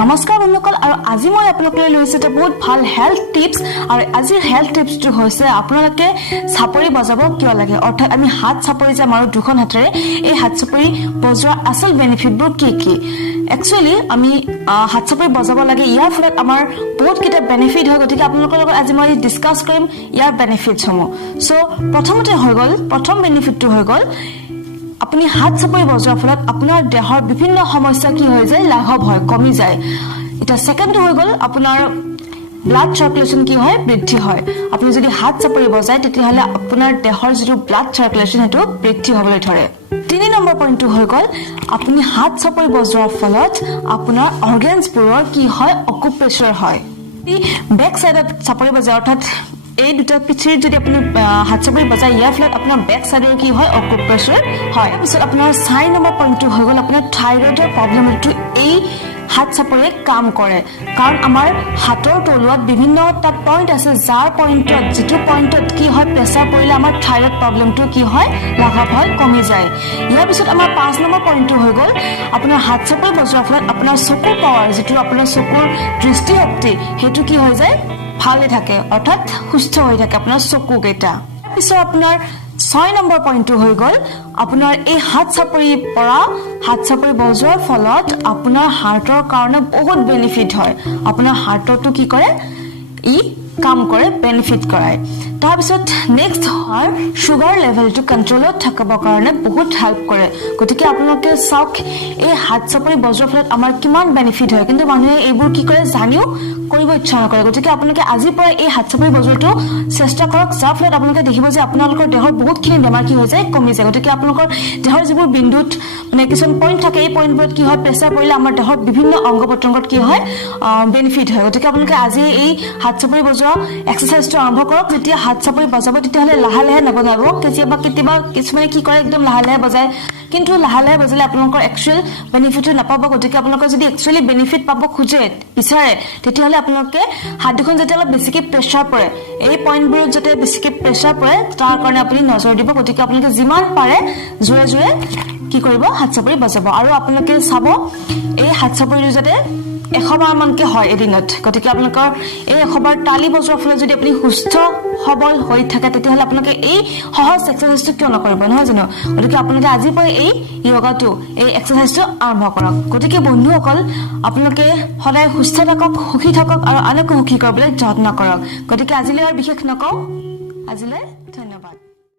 নমস্কাৰ বন্ধুসকল আৰু আজি মই আপোনালোকলৈ লৈছো এটা বহুত ভাল হেল্থ টিপস আৰু আজিৰ হেল্থ টিপসটো হৈছে আপোনালোকে চাপৰি বজাব কিয় লাগে অৰ্থাৎ আমি হাত চাপৰি যে মাৰো দুখন হাতেৰে এই হাত চাপৰি বজোৱাৰ আসল বেনিফিটবোৰ কি কি একচুয়ালি আমি হাত চাপৰি বজাব লাগে ইয়াৰ ফলত আমাৰ বহুত কিটা বেনিফিট হয় গতিকে আপোনালোকৰ লগত আজি মই ডিসকাস কৰিম ইয়াৰ বেনিফিটছ সমূহ সো প্ৰথম বেনিফিটটো হৈ গল আপুনি হাত চাপৰি বজোৱাৰ ফলত আপোনাৰ দেহৰ বিভিন্ন সমস্যা কি হৈ যায় লাঘৱ হয় কমি যায় এটা সেকেন্ড হৈ গল আপোনাৰ ব্লাড সাৰ্কুলেশন কি হয় বৃদ্ধি হয় আপুনি যদি হাত চাপৰি বজায় তেতিয়াহলে আপোনাৰ দেহৰ যিটো ব্লাড সাৰ্কুলেশন হেতু বৃদ্ধি হ'বলৈ ধৰে 3 নম্বৰ পইণ্টটো হৈ গল আপুনি হাত চাপৰি বজোৱাৰ ফলত আপোনাৰ অৰ্গানছবোৰৰ কি হয় অকুপেচৰ হয় বেক সাইডত চাপৰি বজায় অৰ্থাৎ এই দুটা পিঠিৰ যদি আপুনি হাত চাপৰি বজায় ইয়াৰ ফলত আপোনাৰ বেক সাইডৰ কি হয় অকুপেচৰ হয় পিছত আপোনাৰ 4 নম্বৰ পইণ্টটো হৈ গল আপোনাৰ থাইৰয়ডৰ প্ৰবলেমটো এই হাত চাপৰে কাম কৰে কাৰণ আমাৰ হাতৰ তলুৱাত বিভিন্ন টা পইণ্ট আছে যাৰ পইণ্টত যেটো পইণ্টত কি হয় প্ৰেছাৰ পৰিলে আমাৰ থাইৰয়ড প্ৰবলেমটো কি হয় লাঘৱ হয় কমি যায় ইয়াৰ পিছত আমাৰ 5 নম্বৰ পইণ্টটো হৈ গল আপোনাৰ হাত চাপৰি বজোৱাৰ ফলত আপোনাৰ চকুৰ পাৱাৰ যেটো আপোনাৰ চকুৰ দৃষ্টিশক্তি হেতু কি হৈ যায় ভালে থাকে অৰ্থাৎ সুস্থ হৈ থাকে আপোনাৰ চকু কেটা পিছত আপোনাৰ 6 নম্বৰ পইণ্টটো হৈ গল আপোনাৰ এই হাত চাপৰি বজোৱাৰ ফলত আপোনাৰ হাৰ্টৰ কাৰণে বহুত বেনিফিট হয় আপোনাৰ হাৰ্টটো কি কৰে ই কাম কৰে বেনিফিট কৰায় তাৰ পিছত নেক্সট হয় সুগাৰ লেভেলটো কন্ট্ৰোলত থাকিব কাৰণে বহুত হেল্প কৰে গতিকে আপোনালোকে চাওক এই হাত চাপৰি বজোৱাৰ ফলত আমাৰ কিমান বেনিফিট হয় কিন্তু মানুহে এইবোৰ কি কৰে জানিও কৰিব ইচ্ছা নকৰে গতিকে আপোনালোকে আজি পৰা এই হাত চাপৰি বজোৱাটো চেষ্টা কৰক যাৰ ফলত আপোনালোকে দেখিব যে আপোনালোকৰ দেহৰ বহুতখিনি বেমাৰ কি হৈ যায় কমি যায় গতিকে আপোনালোকৰ দেহৰ যিবোৰ বিন্দুত মানে কিছুমান পইণ্ট থাকে এই পইণ্টবোৰত কি হয় প্ৰেছাৰ পৰিলে আমাৰ দেহৰ বিভিন্ন অংগ পতংগত কি হয় বেনিফিট হয় গতিকে আপোনালোকে আজি এই হাত চাপৰি বজোৱা এক্সাৰসাইজটো আৰম্ভ কৰক যেতিয়া হাত চাপৰি বজাব তেতিয়াহলে লাহে লাহে নবজাব কেতিয়াবা কিছুমানে কি কৰে একদম লাহে লাহে বজায় কিন্তু লাহে লাহে বজালে আপোনালোকৰ একচুয়াল বেনিফিট নাপাব গতিকে আপোনালোকে যদি একচুয়ালি বেনিফিট পাব খুজে বিচাৰে তেতিয়াহলে আপোনালোকে হাত দুখন যেতিয়া অলপ বেছিকৈ প্ৰেছাৰ পৰে এই পইণ্টবোৰত যাতে বেছিকৈ প্ৰেছাৰ পৰে তাৰ কাৰণে আপুনি নজৰ দিব গতিকে আপোনালোকে যিমান পাৰে জোৰে জোৰে কি কৰিব হাত চাপৰি বজাব আৰু আপোনালোকে চাব এই হাত চাপৰিটো যাতে 100 বাৰ মানকে হয় এদিনত গতিকে আপোনালোকৰ এই 100 বাৰ তালি বজোৱাৰ ফলত যদি আপুনি সুস্থ সবল হৈ থাকে তেতিয়াহলে আপোনালোকে এই সহজ এক্সাৰসাইজটো কিয় নকৰিব নহয় জানো গতিকে আপোনালোকে আজি পৰা এই যোগাটো এই এক্সাৰসাইজটো আৰম্ভ কৰক গতিকে বন্ধুসকল আপোনালোকে সদায় সুস্থ থাকক সুখী থাকক আৰু আনকো সুখী কৰিবলৈ যত্ন কৰক গতিকে আজিলৈ আৰু বিশেষ নকওঁ আজিলৈ